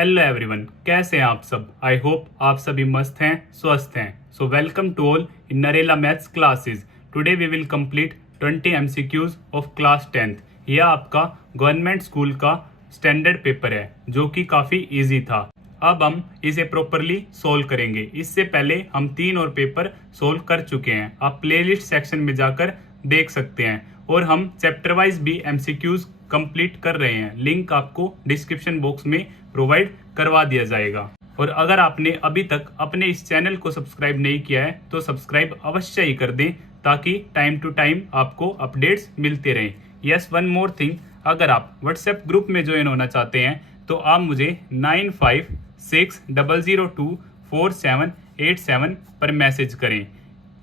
Hello everyone, कैसे हैं आप सब। आई होप आप सभी मस्त हैं, स्वस्थ हैं। So welcome to all in Narela maths classes. Today we will complete 20 MCQs of class 10th। यह आपका गवर्नमेंट स्कूल का स्टैंडर्ड पेपर है जो कि काफ़ी इजी था। अब हम इसे प्रॉपरली सोल्व करेंगे। इससे पहले हम 3 और पेपर सोल्व कर चुके हैं। आप प्लेलिस्ट सेक्शन में जाकर देख सकते हैं और हम चैप्टर वाइज भी एमसीक्यूज कंप्लीट कर रहे हैं। लिंक आपको डिस्क्रिप्शन बॉक्स में प्रोवाइड करवा दिया जाएगा। और अगर आपने अभी तक अपने इस चैनल को सब्सक्राइब नहीं किया है तो सब्सक्राइब अवश्य ही कर दें ताकि टाइम टू टाइम आपको अपडेट्स मिलते रहें। यस, वन मोर थिंग, अगर आप व्हाट्सएप ग्रुप में ज्वाइन होना चाहते हैं तो आप मुझे 9560024787 पर मैसेज करें।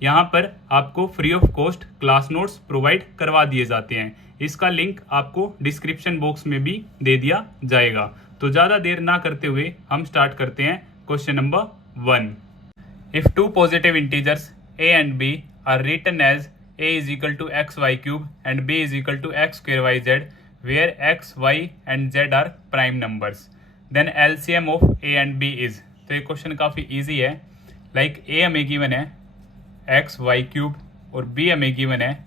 यहाँ पर आपको free of cost class notes provide करवा दिए जाते हैं। इसका लिंक आपको डिस्क्रिप्शन बॉक्स में भी दे दिया जाएगा। तो ज़्यादा देर ना करते हुए हम स्टार्ट करते हैं question number 1। If two positive integers a and b are written as a is equal to x y cube and b is equal to x square y z where x, y and z are prime numbers, then LCM of a and b is. तो ये question काफ़ी easy है। Like a हमें given है x y cube और b हमें given है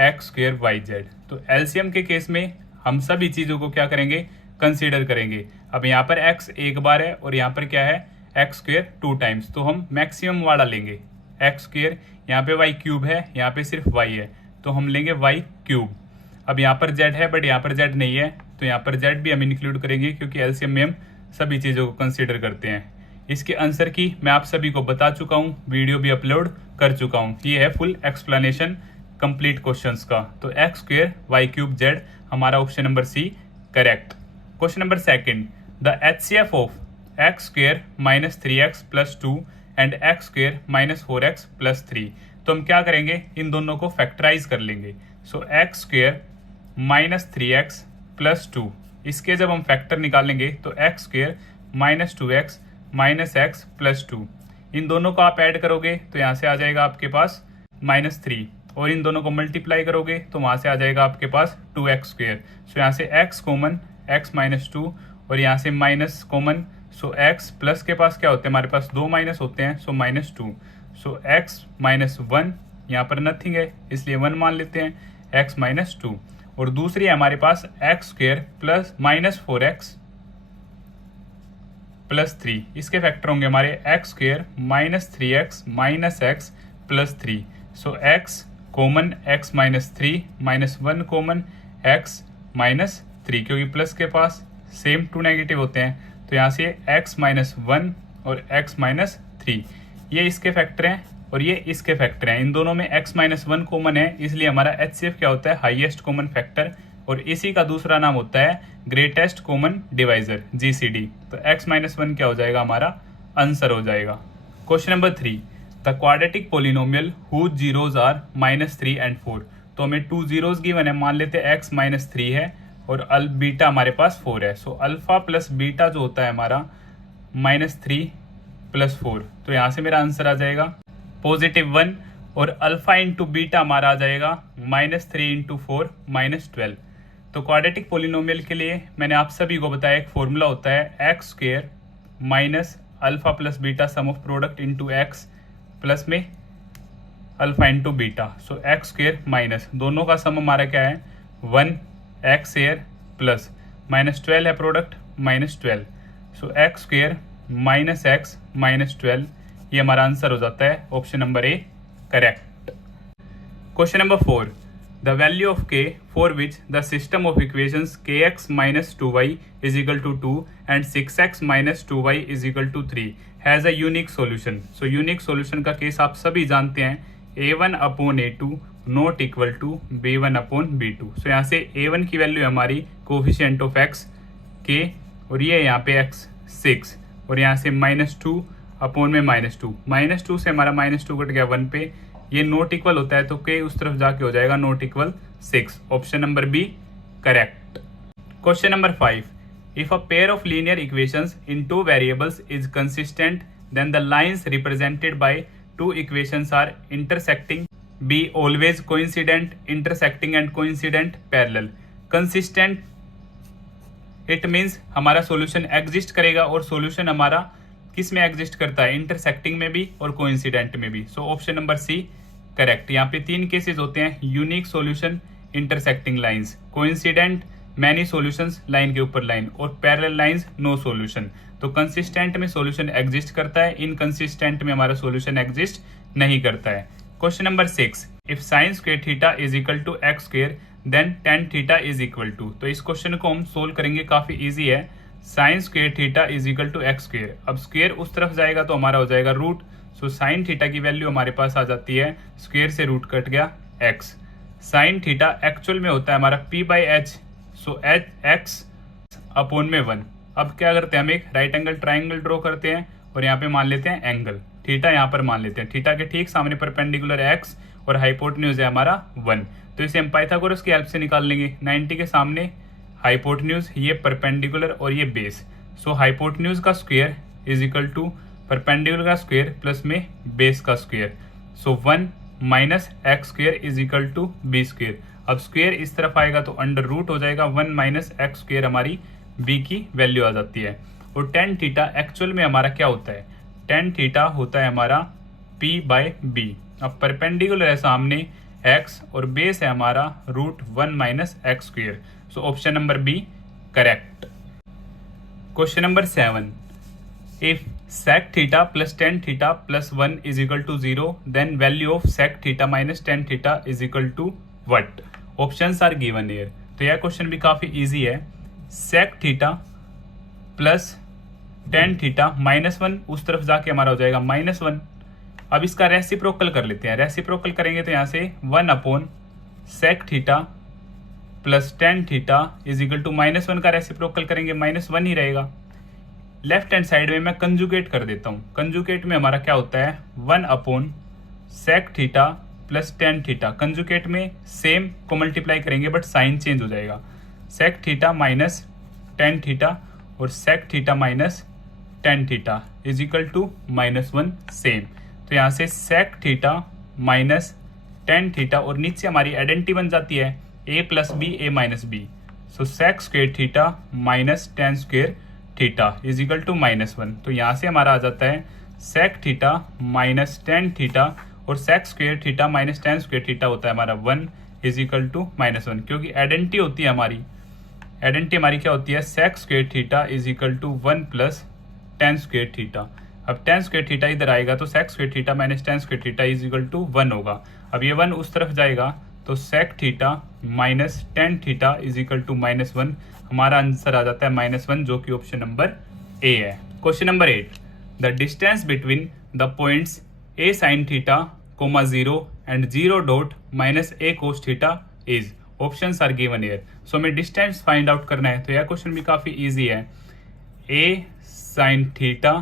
x square y Z. तो एलसीएम के केस में हम सभी चीज़ों को क्या करेंगे, कंसीडर करेंगे। अब यहाँ पर x एक बार है और यहाँ पर क्या है एक्स स्क्वायर 2 टाइम्स, तो हम मैक्सिमम वाला लेंगे एक्स स्क्वायर। यहाँ पे वाई क्यूब है, यहाँ पे सिर्फ y है तो हम लेंगे वाई क्यूब। अब यहाँ पर z है बट यहाँ पर z नहीं है तो यहाँ पर z भी हम इंक्लूड करेंगे क्योंकि एलसीएम में हम सभी चीज़ों को कंसीडर करते हैं। इसके आंसर की मैं आप सभी को बता चुका हूँ, वीडियो भी अपलोड कर चुका हूँ। ये है फुल एक्सप्लेनेशन कंप्लीट क्वेश्चंस का। तो x square y cube z हमारा option number C correct. Question number 2, the HCF of x square minus 3x plus 2 and x square minus 4x plus 3। तो हम क्या करेंगे, इन दोनों को फैक्टराइज कर लेंगे। So x square minus 3x plus 2, इसके जब हम फैक्टर निकालेंगे तो x square minus 2x minus x plus 2, इन दोनों को आप ऐड करोगे तो यहाँ से आ जाएगा आपके पास माइनस 3 और इन दोनों को मल्टीप्लाई करोगे तो वहाँ से आ जाएगा आपके पास 2x स्क्वायर। सो यहाँ से x कॉमन x माइनस 2 और यहाँ से माइनस कॉमन। सो x प्लस के पास क्या होते हैं, हमारे पास 2 माइनस होते हैं, सो माइनस 2। सो x माइनस 1, यहाँ पर नथिंग है इसलिए 1 मान लेते हैं, x माइनस 2। और दूसरी है हमारे पास x square plus minus 4x plus 3, इसके फैक्टर होंगे हमारे x square minus 3x minus x plus 3। So x common x minus 3 minus 1 common x minus 3, क्योंकि प्लस के पास सेम 2 नेगेटिव होते हैं तो यहाँ से x माइनस 1 और x माइनस 3 ये इसके फैक्टर हैं और ये इसके फैक्टर हैं। इन दोनों में x माइनस 1 कॉमन है इसलिए हमारा HCF क्या होता है, हाईएस्ट कॉमन फैक्टर, और इसी का दूसरा नाम होता है ग्रेटेस्ट कॉमन डिवाइजर GCD। तो x माइनस 1 क्या हो जाएगा, हमारा आंसर हो जाएगा। Question number 3, the quadratic polynomial whose zeroes are minus 3 and 4। तो हमें 2 जीरोज गिवन है, मान लेते हैं x माइनस 3 है और बीटा हमारे पास 4 है। सो अल्फा प्लस बीटा जो होता है हमारा माइनस 3 प्लस 4, तो यहाँ से मेरा आंसर आ जाएगा पॉजिटिव 1 और अल्फा इंटू बीटा हमारा आ जाएगा माइनस 3 इंटू 4 माइनस 12। तो क्वाड्रेटिक पोलिनोमियल के लिए मैंने आप सभी को बताया एक फॉर्मूला होता है x square minus alpha plus beta some of product into x plus में अल्फा इंटू बीटा। सो एक्स स्क्वायर माइनस दोनों का सम हमारा क्या है 1 एक्स स्क्वायर प्लस माइनस 12 है product minus 12। So x square minus x minus 12, ये हमारा आंसर हो जाता है option number A correct. Question number 4, the value of k for which the system of equations kx minus 2y is equal to 2 and 6x minus 2y is equal to 3 has a unique solution. So unique solution का case आप सभी जानते हैं, a1 upon a2 not equal to b1 upon b2। So यहाँ से a1 की value है हमारी कोफिशिएंट ऑफ x k और ये यहाँ पे x 6 और यहाँ से माइनस 2 अपॉन में माइनस 2 से हमारा माइनस 2 कट गया 1 पे, ये नॉट इक्वल होता है तो के उस तरफ जाके हो जाएगा not equal 6, option number B correct. Question number 5, if a pair of linear equations in 2 variables is consistent then the lines represented by 2 equations are intersecting B always coincident, intersecting and coincident parallel. Consistent it means हमारा solution exist करेगा, और solution हमारा किस में exist करता है, intersecting में भी और कोइंसिडेंट में भी। So option number C correct. यहाँ पे 3 केसेस होते हैं, unique solution, intersecting lines, coincident many solutions line के ऊपर लाइन, और पैरेलल लाइंस नो सॉल्यूशन। तो कंसिस्टेंट में सॉल्यूशन एग्जिस्ट करता है, इनकंसिस्टेंट में हमारा सॉल्यूशन एग्जिस्ट नहीं करता है। Question number 6, if sine square theta is equal to x square then tan theta is equal to. तो इस क्वेश्चन को हम सोल्व करेंगे, काफी इजी है। Sine square theta is equal to x square, अब स्क्वायर उस तरफ जाएगा तो हमारा हो जाएगा रूट। सो साइन थीटा की वैल्यू हमारे पास आ जाती है, स्क्वायर से रूट कट गया एक्स। साइन थीटा एक्चुअल में होता है हमारा p by h, so h x upon में 1। अब क्या करते हैं, हम एक राइट एंगल ट्राइंगल ड्रॉ करते हैं और यहाँ पे मान लेते हैं एंगल थीटा, यहाँ पर मान लेते हैं थीटा के ठीक सामने परपेंडिकुलर एक्स और हाइपोटेन्यूज है हमारा 1। तो इसे हम पाइथागोरस की हेल्प से निकाल लेंगे। 90 के सामने हाइपोटेन्यूज, ये परपेंडिकुलर और ये बेस। सो हाइपोटेन्यूज का square is equal to perpendicular का स्क्वायर प्लस में बेस का square. So 1 minus x square is equal to b square. अब स्क्वायर इस तरफ आएगा तो अंडर रूट हो जाएगा, 1 माइनस एक्स स्क्वायर हमारी बी की वैल्यू आ जाती है। और टेन थीटा एक्चुअल में हमारा क्या होता है, टेन थीटा होता है हमारा पी बाय बी। अब परपेंडिकुलर है सामने एक्स और बेस है हमारा root 1 minus x square. So option number B correct. Question number 7, if sec theta plus tan theta plus 1 is equal to 0 then value of sec theta minus tan theta is equal to what. Options are given here. तो यह question भी काफी easy है। sec theta plus tan theta minus 1 उस तरफ जाके हमारा हो जाएगा माइनस 1। अब इसका रेसिप्रोकल कर लेते हैं। रेसिप्रोकल करेंगे तो यहाँ से 1 upon sec theta plus tan theta is equal to minus 1 का रेसिप्रोकल करेंगे माइनस 1 ही रहेगा। लेफ्ट हैंड साइड में मैं कंजुगेट कर देता हूँ। कंजुगेट में हमारा क्या होता है, 1 upon sec theta plus tan theta. Conjugate में सेम को मल्टीप्लाई करेंगे बट साइन चेंज हो जाएगा। sec theta minus tan theta और sec theta minus tan theta is equal to minus 1 same. तो यहाँ से sec theta minus tan theta और नीचे हमारी आइडेंटिटी बन जाती है a plus b a minus b. So sec square theta minus tan square theta is equal to minus 1। तो यहाँ से हमारा आ जाता है sec theta minus tan theta और sec square theta minus tan square theta होता है हमारा 1 इज इक्वल टू माइनस 1, क्योंकि आइडेंटिटी होती है हमारी, आइडेंटिटी हमारी क्या होती है, sec square theta is equal to 1 plus tan square theta. अब टेन स्क्वायर थीटा इधर आएगा तो sec square theta minus tan square theta is equal to 1 होगा। अब ये 1 उस तरफ जाएगा तो sec theta minus tan theta is equal to minus 1। हमारा आंसर आ जाता है माइनस 1, जो कि ऑप्शन नंबर ए है। Question number 8, the distance between the points a sine theta comma 0 and 0 dot minus a cos theta is. Options are given here. So हमें distance find out करना है। तो यह क्वेश्चन भी काफी इजी है। a sine theta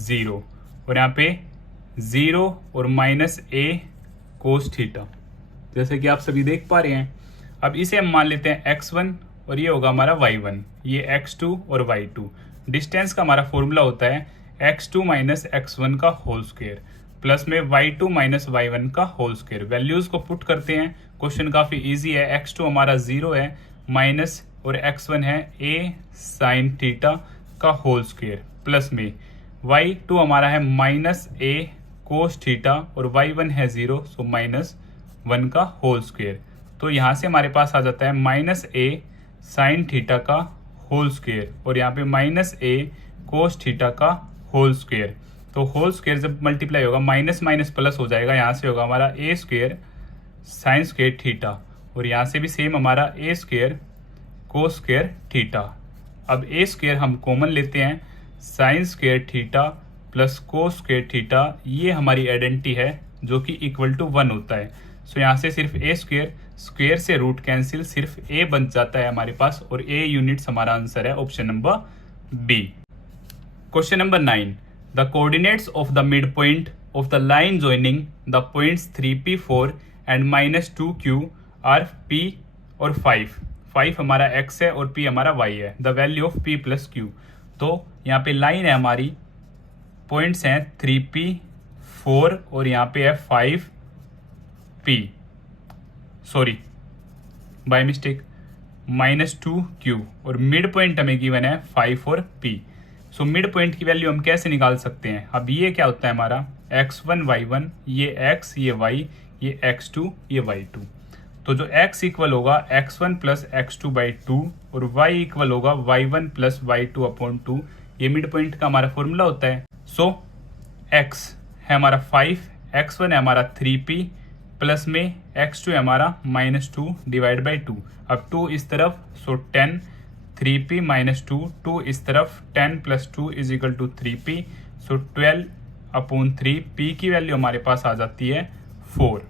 0 और यहाँ पे 0 और माइनस a कोस थीटा, जैसे कि आप सभी देख पा रहे हैं। अब इसे हम मान लेते हैं x1 और ये होगा हमारा y1, ये x2 और y2। डिस्टेंस का हमारा फॉर्मूला होता है x2 माइनस x1 का होल स्क्वायर प्लस में y2 माइनस y1 का होल स्क्वायर। वैल्यूज को पुट करते हैं। क्वेश्चन काफी इजी है। x2 हमारा 0 है माइनस और x1 है a साइन थीटा का होल स्क्वायर प्लस में y2 हमारा है माइनस a कोस थीटा और y1 है 0, सो माइनस 1 का होल स्क्वायर। तो यहाँ से हमारे पास आ जाता है माइनस a साइन थीटा का होल स्क्वायर और यहाँ पे माइनस a कोस थीटा का होल स्क्वायर। तो होल स्क्वायर जब मल्टीप्लाई होगा माइनस माइनस प्लस हो जाएगा। यहाँ से होगा हमारा a square sine square theta और यहाँ से भी सेम हमारा a square cos square theta. अब a स्क्वायर हम कॉमन लेते हैं, sign square theta plus cos square theta, ये हमारी आइडेंटिटी है जो कि इक्वल टू 1 होता है। सो यहाँ से सिर्फ a स्क्वायर, स्क्वायर से रूट कैंसिल, सिर्फ a बन जाता है हमारे पास और a यूनिट्स हमारा आंसर है option number B. Question number 9, the coordinates of the mid point of the line joining the points 3p4 and minus 2q are p और 5 हमारा x है और p हमारा y है। The value of p plus q। तो यहाँ पे line है हमारी, पॉइंट्स हैं 3p4 और यहाँ पे है 5p, sorry by mistake -2q और मिड पॉइंट हमें गिवन है 5 और p। सो मिड पॉइंट की वैल्यू हम कैसे निकाल सकते हैं? अब ये क्या होता है हमारा x1 y1, ये x ये y, ये x2 ये y2। तो जो x इक्वल होगा x1 प्लस एक्स2 बाई 2 और y इक्वल होगा y1 प्लस y2 अपॉन 2, ये मिड पॉइंट का हमारा फॉर्मूला होता है। सो x है हमारा 5, x1 है हमारा 3p, प्लस में x2 है हमारा -2 डिवाइड बाई 2। अब 2 इस तरफ, सो 10, 3p -2, 2 इस तरफ, 10 plus 2 is equal to 3p, so 12 upon 3, p की वैल्यू हमारे पास आ जाती है 4,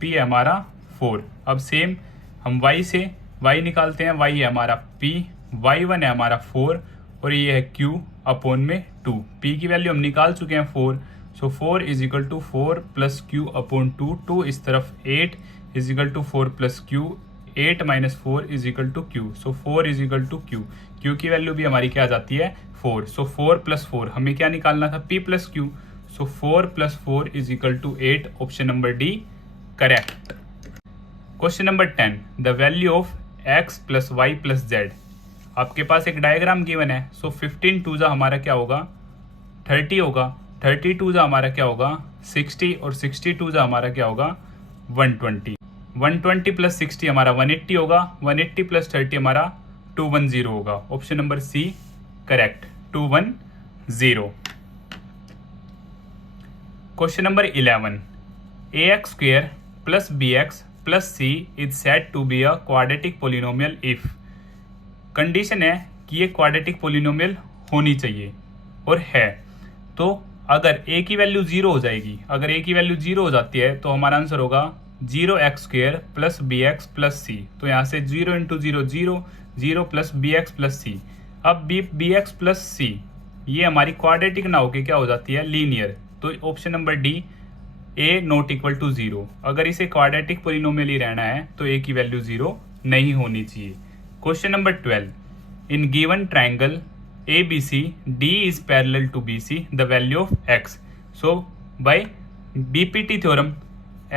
p है हमारा 4। अब सेम हम y से y निकालते हैं, y है हमारा p, y1 है हमारा 4 और ये है q अपॉन में 2, p की वैल्यू हम निकाल चुके हैं 4, so 4 is equal to 4 plus q upon 2, 2 इस तरफ 8 is equal to 4 plus q, 8 minus 4 is equal to q, so 4 is equal to q की वैल्यू भी हमारी क्या आ जाती है 4। सो 4 प्लस 4 हमें क्या निकालना था p plus q, so 4 plus 4 is equal to 8, option number D correct. Question number 10, the value of x plus y plus z. आपके पास एक डायग्राम गिवन है, सो 15 टू जा हमारा क्या होगा 30 होगा, 30 टू जा हमारा क्या होगा 60 और 60 टू जा हमारा क्या होगा 120, 120 प्लस 60 हमारा 180 होगा, 180 प्लस 30 हमारा 210 होगा, option number C correct 210। Question number 11, ax square plus bx प्लस c is said to be a quadratic polynomial if. Condition है कि ये क्वाड्रेटिक पोलिनोमियल होनी चाहिए और है। तो अगर a की वैल्यू 0 हो जाएगी, अगर a की वैल्यू 0 हो जाती है तो हमारा आंसर होगा 0x स्क्वेयर प्लस bx प्लस c। तो यहाँ से 0 इंटू 0 0, 0 प्लस bx प्लस c। अब bx प्लस c ये हमारी क्वाड्रेटिक ना होके क्या हो जाती है लीनियर, तो option number D a not equal to 0। अगर इसे क्वाड्रेटिक पोलिनोमियल ही रहना है तो a की वैल्यू 0 नहीं होनी चाहिए। Question number 12, in given triangle ABC D is parallel to BC, the value of x. So by BPT theorem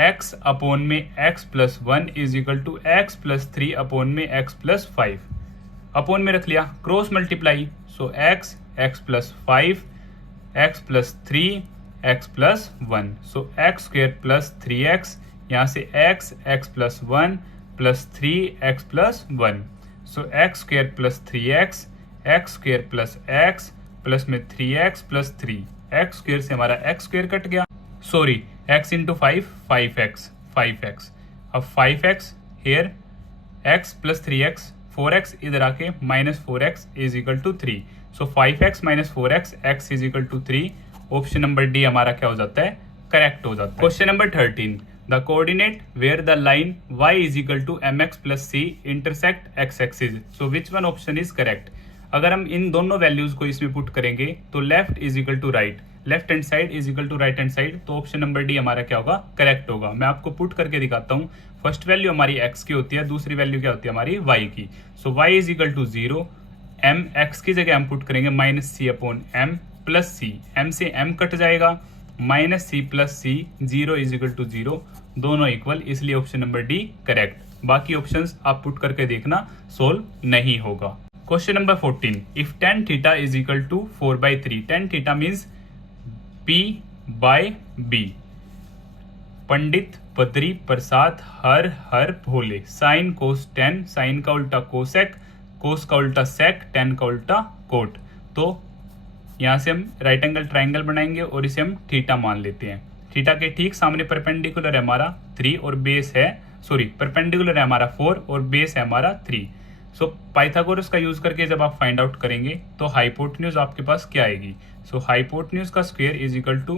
x upon में x plus 1 is equal to x plus 3 upon में x plus 5, upon में रख लिया, cross multiply, so x plus 5, x plus 3, x plus 1, so x square plus 3x, यहाँ से x plus 1 plus 3x plus 1, so x square plus 3x, x square plus x plus में 3x plus 3, x square से हमारा x square cut गया, sorry x into 5, 5x। अब 5x hair x plus 3x, 4x इधर आके minus 4x is equal to 3, so 5x minus 4x x is equal to 3, option number D हमारा क्या हो जाता है करेक्ट हो जाता है। Question number 13, the coordinate where the line y is equal to mx plus c intersect x axis, so which one option is correct. अगर हम इन दोनों वैल्यूज को इसमें पुट करेंगे तो left is equal to right, left hand side is equal to right hand side, तो option number D हमारा क्या होगा करेक्ट होगा। मैं आपको पुट करके दिखाता हूँ। फर्स्ट वैल्यू हमारी x की होती है, दूसरी वैल्यू क्या होती है हमारी y की, so y is equal to 0, m x की जगह हम पुट करेंगे minus c upon m plus c, m से m कट जाएगा, minus c plus c, 0 is equal to 0, दोनों इक्वल, इसलिए ऑप्शन नंबर डी करेक्ट। बाकी ऑप्शंस आप पुट करके देखना, सोल्व नहीं होगा। Question number 14, if tan theta is equal to 4/3, tan theta means p by b, Pandit Badri Prasad her her Bhole, sine cos tan, sign का उल्टा कोसेक, कोस का उल्टा सेक, tan का उल्टा कोट। तो यहाँ से हम राइट एंगल ट्राइंगल बनाएंगे और इसे हम थीटा मान लेते हैं। थीटा के ठीक सामने परपेंडिकुलर है हमारा 3 और बेस है, सॉरी परपेंडिकुलर है हमारा 4 और बेस है हमारा 3। सो पाइथागोरस का यूज करके जब आप फाइंड आउट करेंगे तो हाइपोटेन्यूज आपके पास क्या आएगी, सो हाइपोटेन्यूज का square is equal to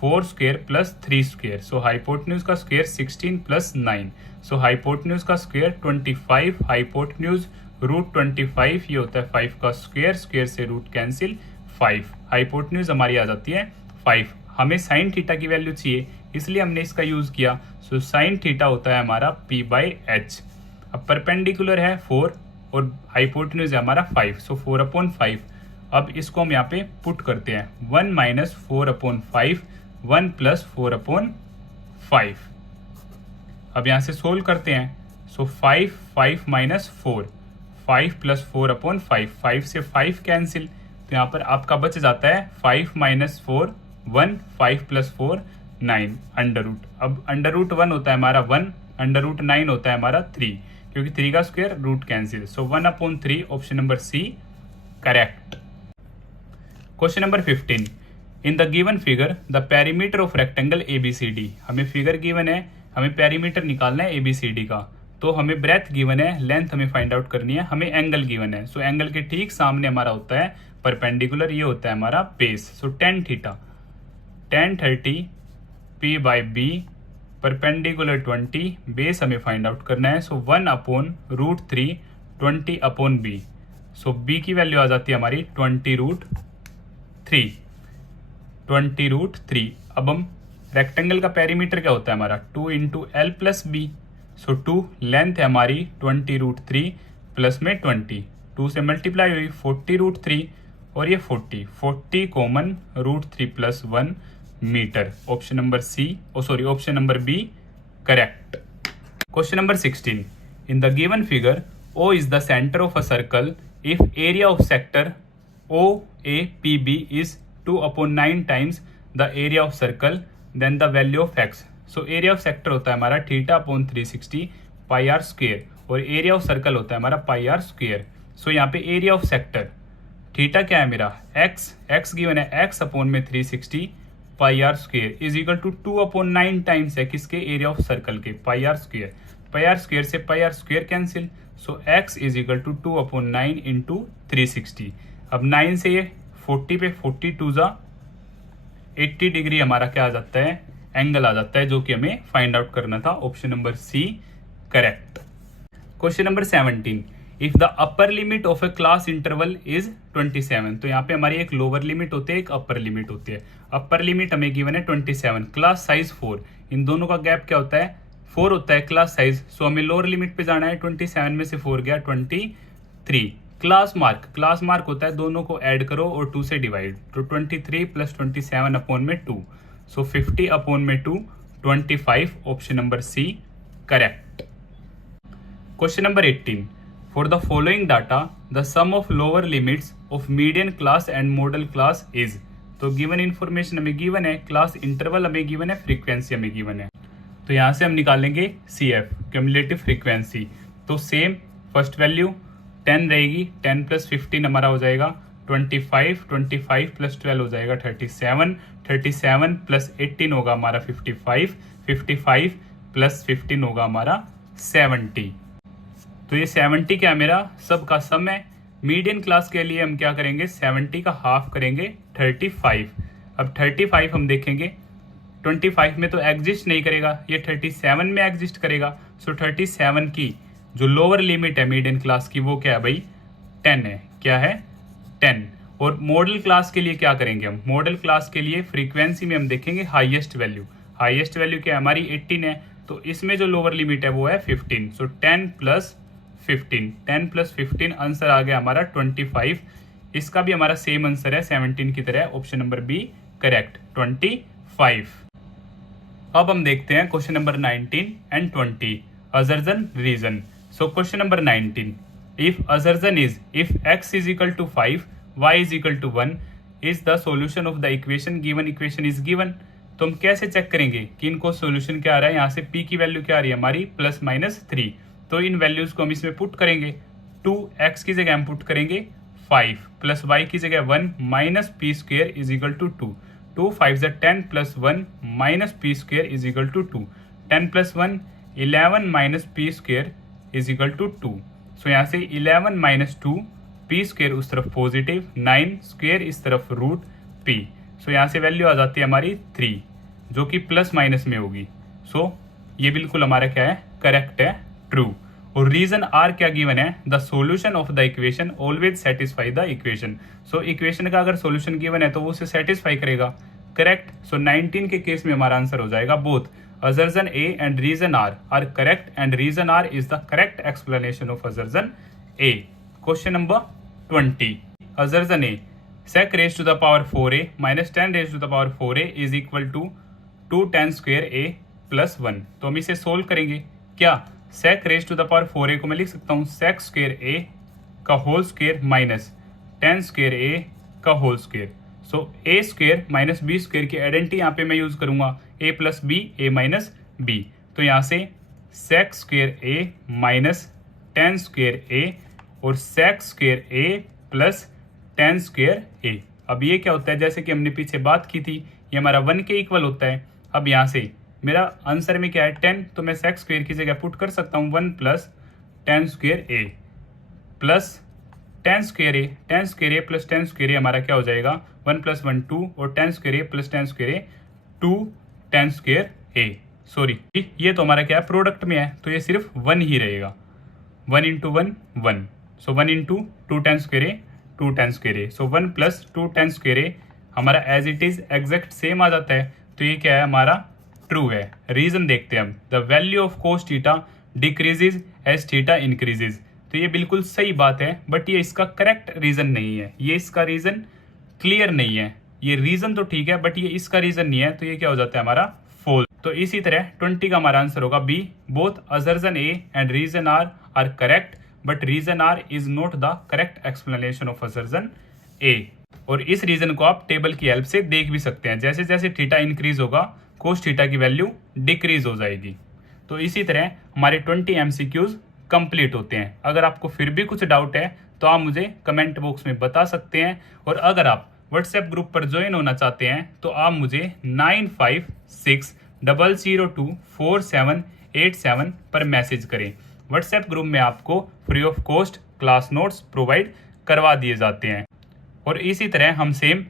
4 square plus 3 square, so hypotenuse का स्क्वायर 16 प्लस 9, सो हाइपोटेन्यूज का स्क्वायर 25, हाइपोटेन्यूज रूट 25 ये होता है 5 का स्क्वायर, स्क्वायर से रूट कैंसिल 5, हाइपोटेन्यूज हमारी आ जाती है 5। हमें साइन थीटा की वैल्यू चाहिए इसलिए हमने इसका यूज किया, सो साइन थीटा होता है हमारा p/h। अब परपेंडिकुलर है 4 और हाइपोटेन्यूज है हमारा 5, सो 4/5। अब इसको हम यहाँ पे पुट करते हैं, 1 माइनस 4/5, 1 प्लस 4/5। अब यहाँ से सोल्व करते हैं, सो 5 5 माइनस 4, 5 प्लस 4 अपॉन 5, 5 से 5 कैंसिल, तो यहाँ पर आपका बच जाता है 5 माइनस 4 1, 5 प्लस 4 9 अंडर रूट। अब अंडर रूट 1 होता है हमारा 1, अंडर रूट 9 होता है हमारा 3, क्योंकि 3 का square root cancel, so 1/3 option number C correct. Question number 15, in the given figure the perimeter of rectangle ABCD, हमें फिगर गिवन है, हमें पेरीमीटर निकालना है ABCD का, तो हमें ब्रेथ गिवन है, लेंथ हमें फाइंड आउट करनी है, हमें एंगल गिवन है, सो एंगल के ठीक सामने हमारा होता है परपेंडिकुलर, ये होता है हमारा base, so tan theta, tan 30 P by b perpendicular 20, base हमें फाइंड आउट करना है, so 1/√3 20 upon b, so b की वैल्यू आ जाती है हमारी 20√3, 20√3। अब हम रेक्टेंगल का पेरीमीटर क्या होता है हमारा 2 इंटू एल प्लस बी, सो 2 लेंथ है हमारी 20√3 प्लस में 20, 2 से मल्टीप्लाई हुई 40√3 और ये 40 common √3 plus 1 metre, option number C option number B correct. Question number 16, in the given figure O is the center of a circle if area of sector OAPB is 2/9 times the area of circle then the value of x, so area of sector होता है हमारा θ/360 पाई r square और area of circle होता है हमारा पाई r square, सो यहाँ पे area of sector theta क्या है मेरा x गिवन है x/360 pi r square is equal to 2/9 times है किसके एरिया ऑफ सर्कल के पाई आर स्क्वेयर से pi r square cancel, so x is equal to 2/9 into 360। अब 9 से ये 40 पे 42 जा 80 डिग्री हमारा क्या आ जाता है एंगल आ जाता है, जो कि हमें फाइंड आउट करना था, option number C correct. Question number 17, if the upper limit of a class interval is 27, तो यहाँ पे हमारी एक लोअर लिमिट होती है एक अपर लिमिट होती है, अपर लिमिट हमें गिवन है 27, क्लास साइज 4, इन दोनों का गैप क्या होता है 4 होता है क्लास साइज, सो हमें लोअर लिमिट पे जाना है, 27 में से 4 गया 23, क्लास मार्क होता है दोनों को ऐड करो और 2 से डिवाइड, तो 23 प्लस 27 अपॉन में 2, सो 50 अपॉन में 2 25, option number C correct. Question number 18, for the following data the sum of lower limits of median class and modal class is, तो गिवन इन्फॉर्मेशन हमें गिवन है, क्लास इंटरवल हमें given है, frequency हमें given है, तो यहाँ से हम निकालेंगे CF क्यूमुलेटिव फ्रीक्वेंसी, तो सेम फर्स्ट वैल्यू 10 रहेगी, 10 प्लस 15 हमारा हो जाएगा 25, 25 प्लस 12 हो जाएगा 37, 37 प्लस 18 होगा हमारा 55, 55 प्लस 15 होगा हमारा 70, तो ये 70 क्या मेरा सब का सम है, मीडियन क्लास के लिए हम क्या करेंगे 70 का हाफ करेंगे 35, अब 35 हम देखेंगे 25 में तो एग्जिस्ट नहीं करेगा, ये 37 में एग्जिस्ट करेगा, सो 37 की जो लोअर लिमिट है मीडियन क्लास की वो क्या है भाई 10 है, क्या है 10, और मॉडल क्लास के लिए क्या करेंगे हम, मॉडल क्लास के लिए फ्रीक्वेंसी में हम देखेंगे हाईएस्ट वैल्यू क्या है हमारी 18 है, तो इसमें जो लोअर लिमिट है वो है 15, सो 10 प्लस 15 आंसर आ गया हमारा 25, इसका भी हमारा सेम आंसर है 17 की तरह, ऑप्शन नंबर बी करेक्ट 25। अब हम देखते हैं question number 19 and 20, assertion reason, so question number 19, if assertion is if x is equal to 5 y is equal to 1 is the solution of the equation given equation is given, तो हम कैसे check करेंगे कि इनको solution क्या आ रहा है, यहाँ से p की वैल्यू क्या आ रही है हमारी +-3, तो इन वैल्यूज को हम इसमें पुट करेंगे, 2x की जगह हम पुट करेंगे 5 प्लस y की जगह 1 minus p square is equal to 2 5 10 plus 1 minus p square is equal to 2, 10 plus 1 11 minus p square is equal to 2, so यहाँ से 11 माइनस 2 पी स्क्वेयर उस तरफ पॉजिटिव 9 स्क्वेयर इस तरफ रूट p, सो यहाँ से वैल्यू आ जाती है हमारी 3 जो कि प्लस माइनस में होगी, सो ये बिल्कुल हमारा क्या है करेक्ट है ट्रू, और रीजन आर क्या गिवन है, the solution of the equation always satisfy the equation, so equation का अगर सॉल्यूशन गिवन है तो वो उसे सेटिस्फाई करेगा करेक्ट, सो 19 के केस में हमारा आंसर हो जाएगा both assertion A and reason R are correct and reason R is the correct explanation of assertion A. Question number 20. Assertion A, sec raised to the power 4a minus tan raised to the power 4a is equal to 2 tan square a plus 1, तो हम इसे solve करेंगे क्या, sec raise to the power 4a को मैं लिख सकता हूँ sec स्क्वायर a का whole square minus tan square a का whole square. So a square minus b square की आइडेंटिटी यहाँ पे मैं यूज करूंगा a plus b a minus b। तो यहाँ से sec square a minus tan square a और sec square a plus tan square a। अब ये क्या होता है, जैसे कि हमने पीछे बात की थी, ये हमारा 1 के इक्वल होता है। अब यहाँ से मेरा आंसर में क्या है 10, तो मैं sec स्क्वायर की जगह पुट कर सकता हूँ 1 plus tan square a plus tan square a plus tan square a हमारा क्या हो जाएगा 1 प्लस 1 2 और tan square a plus tan square a 2 tan square a। Sorry, ये तो हमारा क्या है प्रोडक्ट में है, तो ये सिर्फ 1 ही रहेगा। 1 into 1 1, so 1 into 2 tan square a 2 tan square a। So 1 plus 2 tan square a हमारा as it is exact same आ जाता है। तो ये क्या है हमारा ट्रू है। रीजन देखते हैं हम, the value of cos theta decreases as theta increases. तो ये बिल्कुल सही बात है, बट ये इसका करेक्ट रीजन नहीं है, ये इसका रीजन क्लियर नहीं है। ये रीजन तो ठीक है बट ये इसका रीजन नहीं है, तो ये क्या हो जाता है हमारा फॉल्स। तो इसी तरह 20 का हमारा आंसर होगा B, both assertion A and reason R correct but reason R is not the correct explanation of assertion A. और इस रीजन को आप टेबल की हेल्प से देख भी सकते हैं, जैसे जैसे थीटा इंक्रीज होगा कोस थीटा की वैल्यू डिक्रीज हो जाएगी। तो इसी तरह हमारे 20 एमसीक्यूज कंप्लीट होते हैं। अगर आपको फिर भी कुछ डाउट है तो आप मुझे कमेंट बॉक्स में बता सकते हैं, और अगर आप व्हाट्सएप ग्रुप पर ज्वाइन होना चाहते हैं तो आप मुझे 9560024787 पर मैसेज करें। व्हाट्सएप ग्रुप में आपको free of cost class notes provide करवा दिए जाते हैं, और इसी तरह हम सेम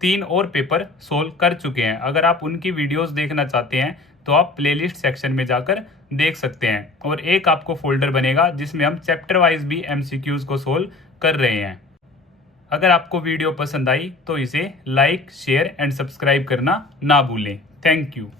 3 और पेपर सोल्व कर चुके हैं। अगर आप उनकी वीडियोस देखना चाहते हैं तो आप प्लेलिस्ट सेक्शन में जाकर देख सकते हैं, और एक आपको फोल्डर बनेगा जिसमें हम चैप्टर वाइज भी एमसीक्यूज को सोल्व कर रहे हैं। अगर आपको वीडियो पसंद आई तो इसे लाइक शेयर एंड सब्सक्राइब करना ना भूलें। Thank you.